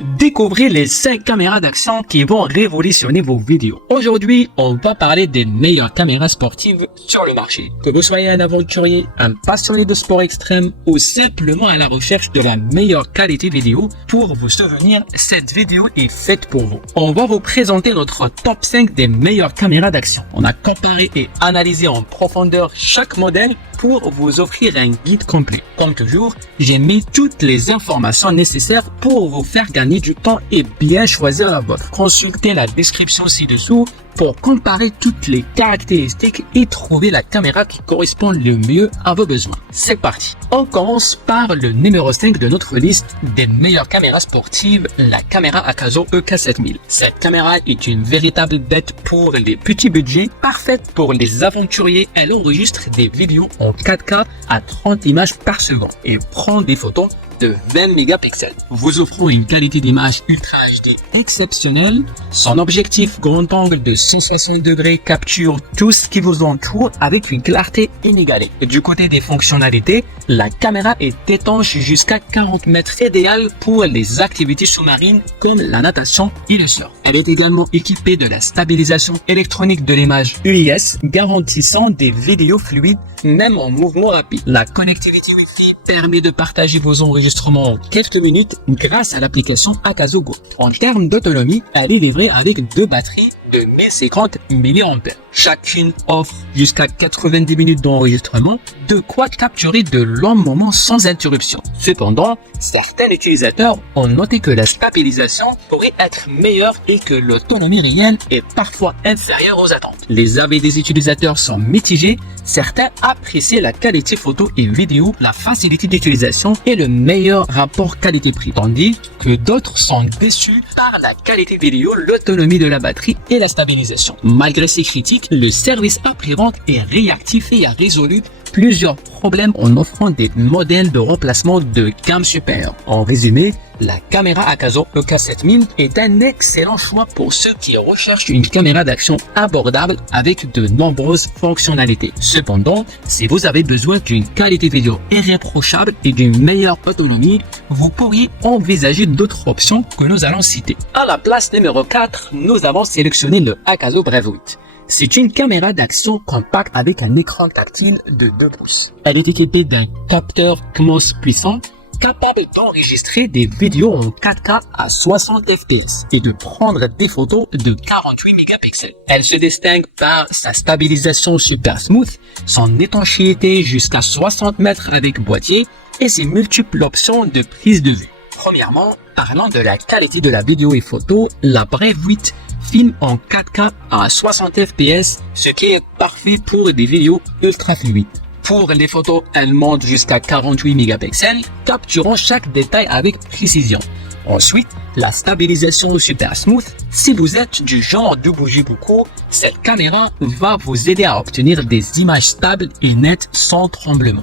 Découvrez les 5 caméras d'action qui vont révolutionner vos vidéos. Aujourd'hui, on va parler des meilleures caméras sportives sur le marché. Que vous soyez un aventurier, un passionné de sport extrême ou simplement à la recherche de la meilleure qualité vidéo, pour vous souvenir, cette vidéo est faite pour vous. On va vous présenter notre top 5 des meilleures caméras d'action. On a comparé et analysé en profondeur chaque modèle pour vous offrir un guide complet. Comme toujours, j'ai mis toutes les informations nécessaires pour vous faire gagner du temps et bien choisir la vôtre. Consultez la description ci-dessous pour comparer toutes les caractéristiques et trouver la caméra qui correspond le mieux à vos besoins. C'est parti. On commence par le numéro 5 de notre liste des meilleures caméras sportives, la caméra Akazo EK7000. Cette caméra est une véritable bête pour les petits budgets, parfaite pour les aventuriers. Elle enregistre des vidéos en 4K à 30 images par seconde et prend des photos de 20 mégapixels, vous offrant une qualité d'image Ultra HD exceptionnelle. Son objectif grand angle de 160 degrés capture tout ce qui vous entoure avec une clarté inégalée. Du côté des fonctionnalités, la caméra est étanche jusqu'à 40 mètres, idéale pour les activités sous-marines comme la natation et le surf. Elle est également équipée de la stabilisation électronique de l'image UIS, garantissant des vidéos fluides même en mouvement rapide. La connectivité Wi-Fi permet de partager vos enregistrements en quelques minutes grâce à l'application Akazo Go. En termes d'autonomie, elle est livrée avec deux batteries de 1050 mAh. Chacune offre jusqu'à 90 minutes d'enregistrement, de quoi capturer de longs moments sans interruption. Cependant, certains utilisateurs ont noté que la stabilisation pourrait être meilleure et que l'autonomie réelle est parfois inférieure aux attentes. Les avis des utilisateurs sont mitigés. Certains apprécient la qualité photo et vidéo, la facilité d'utilisation et le meilleur rapport qualité-prix, tandis que d'autres sont déçus par la qualité vidéo, l'autonomie de la batterie et la stabilisation. Malgré ces critiques, le service après-vente est réactif et a résolu plusieurs problèmes en offrant des modèles de remplacement de gamme supérieure. En résumé, la caméra Akazo EK7000 est un excellent choix pour ceux qui recherchent une caméra d'action abordable avec de nombreuses fonctionnalités. Cependant, si vous avez besoin d'une qualité vidéo irréprochable et d'une meilleure autonomie, vous pourriez envisager d'autres options que nous allons citer. À la place numéro 4, nous avons sélectionné le Akazo Brave 8. C'est une caméra d'action compacte avec un écran tactile de 2 pouces. Elle est équipée d'un capteur CMOS puissant, capable d'enregistrer des vidéos en 4K à 60 fps et de prendre des photos de 48 mégapixels. Elle se distingue par sa stabilisation super smooth, son étanchéité jusqu'à 60 mètres avec boîtier et ses multiples options de prise de vue. Premièrement, parlant de la qualité de la vidéo et photo, la Brave 8 filme en 4K à 60 fps, ce qui est parfait pour des vidéos ultra fluides. Pour les photos, elle monte jusqu'à 48 mégapixels, capturant chaque détail avec précision. Ensuite, la stabilisation super smooth. Si vous êtes du genre de bouger beaucoup, cette caméra va vous aider à obtenir des images stables et nettes sans tremblement.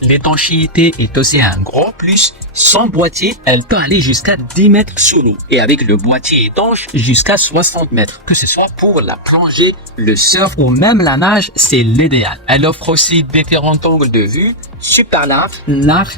L'étanchéité est aussi un gros plus. Sans boîtier, elle peut aller jusqu'à 10 mètres sous l'eau et avec le boîtier étanche jusqu'à 60 mètres. Que ce soit pour la plongée, le surf ou même la nage, c'est l'idéal. Elle offre aussi différents angles de vue, super large,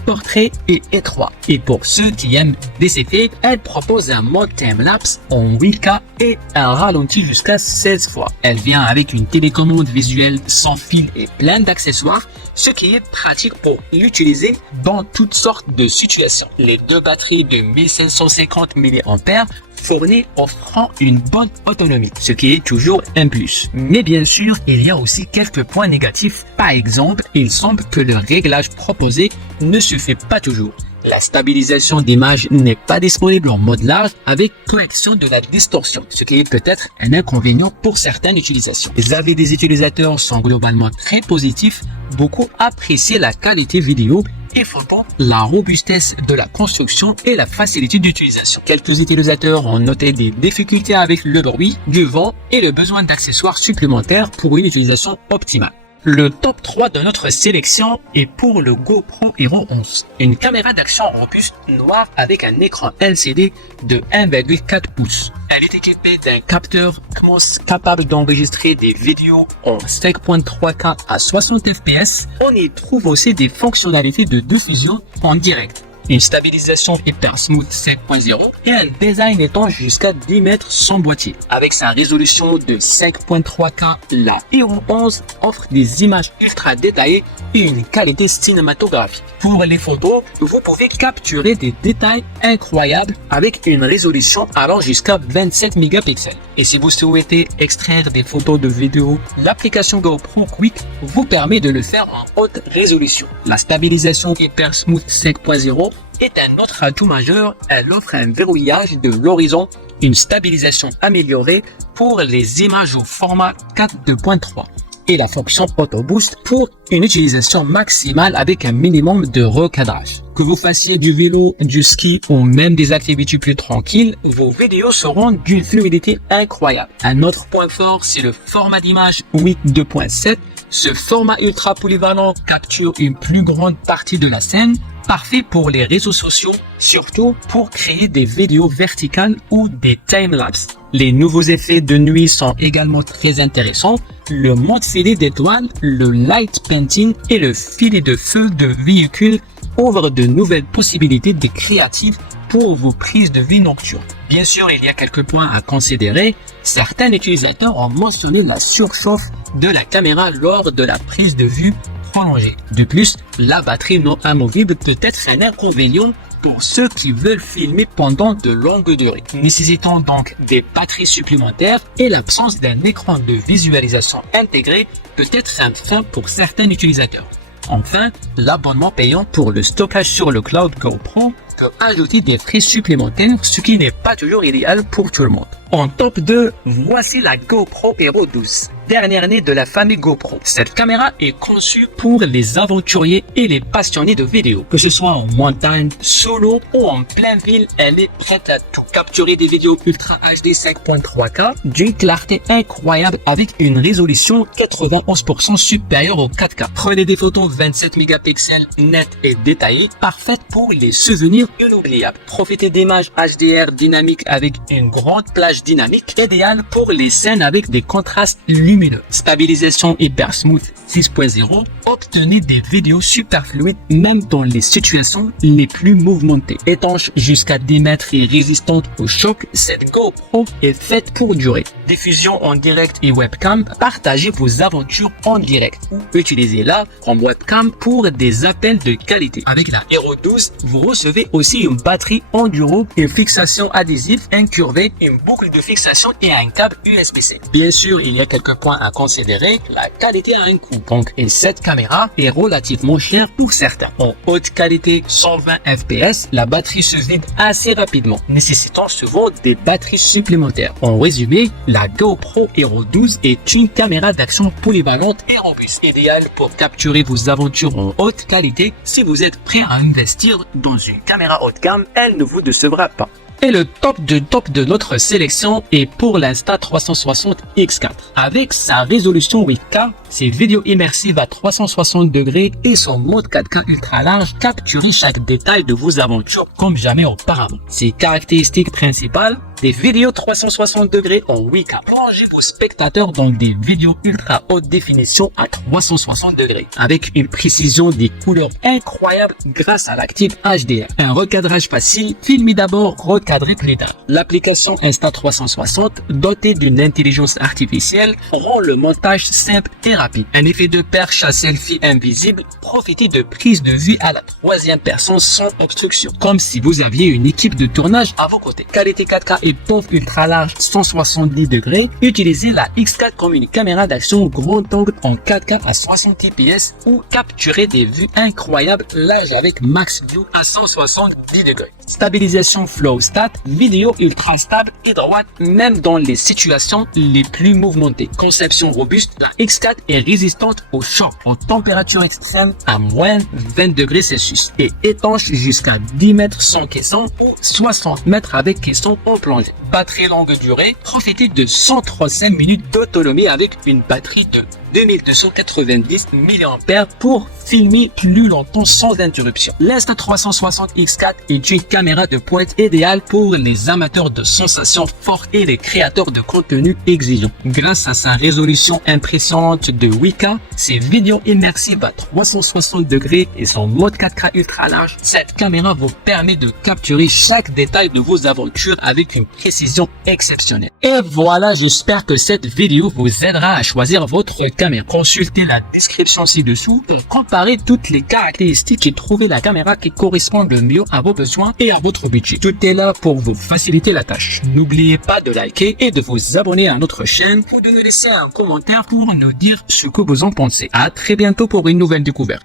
portrait et étroit. Et pour ceux qui aiment des effets, elle propose un mode time-lapse en 8K et un ralenti jusqu'à 16 fois. Elle vient avec une télécommande visuelle sans fil et plein d'accessoires, ce qui est pratique pour l'utiliser dans toutes sortes de situations. Les deux batteries de 1550 mAh fournissent offrant une bonne autonomie, ce qui est toujours un plus. Mais bien sûr, il y a aussi quelques points négatifs. Par exemple, il semble que le réglage proposé ne suffit pas toujours. La stabilisation d'image n'est pas disponible en mode large avec correction de la distorsion, ce qui est peut-être un inconvénient pour certaines utilisations. Les avis des utilisateurs sont globalement très positifs. Beaucoup apprécient la qualité vidéo et photo, la robustesse de la construction et la facilité d'utilisation. Quelques utilisateurs ont noté des difficultés avec le bruit, du vent et le besoin d'accessoires supplémentaires pour une utilisation optimale. Le top 3 de notre sélection est pour le GoPro Hero 11, une caméra d'action robuste noire avec un écran LCD de 1,4 pouces. Elle est équipée d'un capteur CMOS capable d'enregistrer des vidéos en 5.3K à 60 fps. On y trouve aussi des fonctionnalités de diffusion en direct. une stabilisation Hyper Smooth 7.0 et un design étanche jusqu'à 10 mètres sans boîtier. Avec sa résolution de 5.3K, la Hero 11 offre des images ultra détaillées et une qualité cinématographique. Pour les photos, vous pouvez capturer des détails incroyables avec une résolution allant jusqu'à 27 mégapixels. Et si vous souhaitez extraire des photos de vidéos, l'application GoPro Quick vous permet de le faire en haute résolution. La stabilisation Hyper Smooth 5.0 est un autre atout majeur. Elle offre un verrouillage de l'horizon, une stabilisation améliorée pour les images au format 4.2.3 et la fonction Auto Boost pour une utilisation maximale avec un minimum de recadrage. Que vous fassiez du vélo, du ski ou même des activités plus tranquilles, vos vidéos seront d'une fluidité incroyable. Un autre point fort, c'est le format d'image 8.2.7. Ce format ultra polyvalent capture une plus grande partie de la scène, parfait pour les réseaux sociaux, surtout pour créer des vidéos verticales ou des timelapses. Les nouveaux effets de nuit sont également très intéressants. Le mode filet d'étoiles, le light painting et le filet de feu de véhicule ouvrent de nouvelles possibilités de créatives pour vos prises de vie nocturnes. Bien sûr, il y a quelques points à considérer. Certains utilisateurs ont mentionné la surchauffe de la caméra lors de la prise de vue prolongée. De plus, la batterie non amovible peut être un inconvénient pour ceux qui veulent filmer pendant de longues durées, nécessitant donc des batteries supplémentaires, et l'absence d'un écran de visualisation intégré peut être un frein pour certains utilisateurs. Enfin, l'abonnement payant pour le stockage sur le cloud GoPro peut ajouter des frais supplémentaires, ce qui n'est pas toujours idéal pour tout le monde. En top 2, voici la GoPro Hero 12, dernière née de la famille GoPro. Cette caméra est conçue pour les aventuriers et les passionnés de vidéo. Que ce soit en montagne, solo ou en pleine ville, elle est prête à tout. Capturer des vidéos Ultra HD 5.3K d'une clarté incroyable avec une résolution 91% supérieure au 4K. Prenez des photos 27 mégapixels nettes et détaillées, parfaites pour les souvenirs inoubliables. Profitez d'images HDR dynamiques avec une grande plage dynamique, idéale pour les scènes avec des contrastes lumineux. Stabilisation Hyper Smooth 6.0, obtenez des vidéos super fluides même dans les situations les plus mouvementées. Étanche jusqu'à 10 mètres et résistante au choc, cette GoPro est faite pour durer. Diffusion en direct et webcam, partagez vos aventures en direct ou utilisez-la en webcam pour des appels de qualité. Avec la Hero 12, vous recevez aussi une batterie enduro, une fixation adhésive incurvée, une boucle de fixation et un câble USB-C. Bien sûr, il y a quelques points à considérer. La qualité a un coût, donc, et cette caméra est relativement chère pour certains. En haute qualité 120 fps, la batterie se vide assez rapidement, nécessitant souvent des batteries supplémentaires. En résumé, la GoPro Hero 12 est une caméra d'action polyvalente et robuste, idéale pour capturer vos aventures en haute qualité. Si vous êtes prêt à investir dans une caméra haut de gamme, elle ne vous décevra pas. Et le top de notre sélection est pour l'Insta360 X4. Avec sa résolution 8K, ses vidéos immersives à 360 degrés et son mode 4K ultra large, capturez chaque détail de vos aventures comme jamais auparavant. Ses caractéristiques principales, des vidéos 360 degrés en 8K. Plongez vos spectateurs dans des vidéos ultra haute définition à 360 degrés, avec une précision des couleurs incroyable grâce à l'active HDR. Un recadrage facile, filmez d'abord, recadrez plus tard. L'application Insta360, dotée d'une intelligence artificielle, rend le montage simple et rapide. Un effet de perche à selfie invisible, profitez de prises de vue à la troisième personne sans obstruction, comme si vous aviez une équipe de tournage à vos côtés. Qualité 4K et pompe ultra large 170 degrés, utilisez la X4 comme une caméra d'action grand angle en 4K à 60 fps ou capturez des vues incroyables large avec Max View à 170 degrés. Stabilisation Flow Stat, vidéo ultra stable et droite même dans les situations les plus mouvementées. Conception robuste, la X4 est résistante au choc, aux températures extrêmes à moins 20 degrés Celsius et étanche jusqu'à 10 mètres sans caisson ou 60 mètres avec caisson en plongée. Batterie longue durée, profitez de 135 minutes d'autonomie avec une batterie de 2290 mAh pour filmer plus longtemps sans interruption. L'Insta360 X4 est une caméra de pointe idéale pour les amateurs de sensations fortes et les créateurs de contenu exigeants. Grâce à sa résolution impressionnante de 8K, ses vidéos immersives à 360 degrés et son mode 4K ultra large, cette caméra vous permet de capturer chaque détail de vos aventures avec une précision exceptionnelle. Et voilà, j'espère que cette vidéo vous aidera à choisir votre caméra. Consultez la description ci-dessous pour comparer toutes les caractéristiques et trouver la caméra qui correspond le mieux à vos besoins et à votre budget. Tout est là pour vous faciliter la tâche. N'oubliez pas de liker et de vous abonner à notre chaîne ou de nous laisser un commentaire pour nous dire ce que vous en pensez. À très bientôt pour une nouvelle découverte.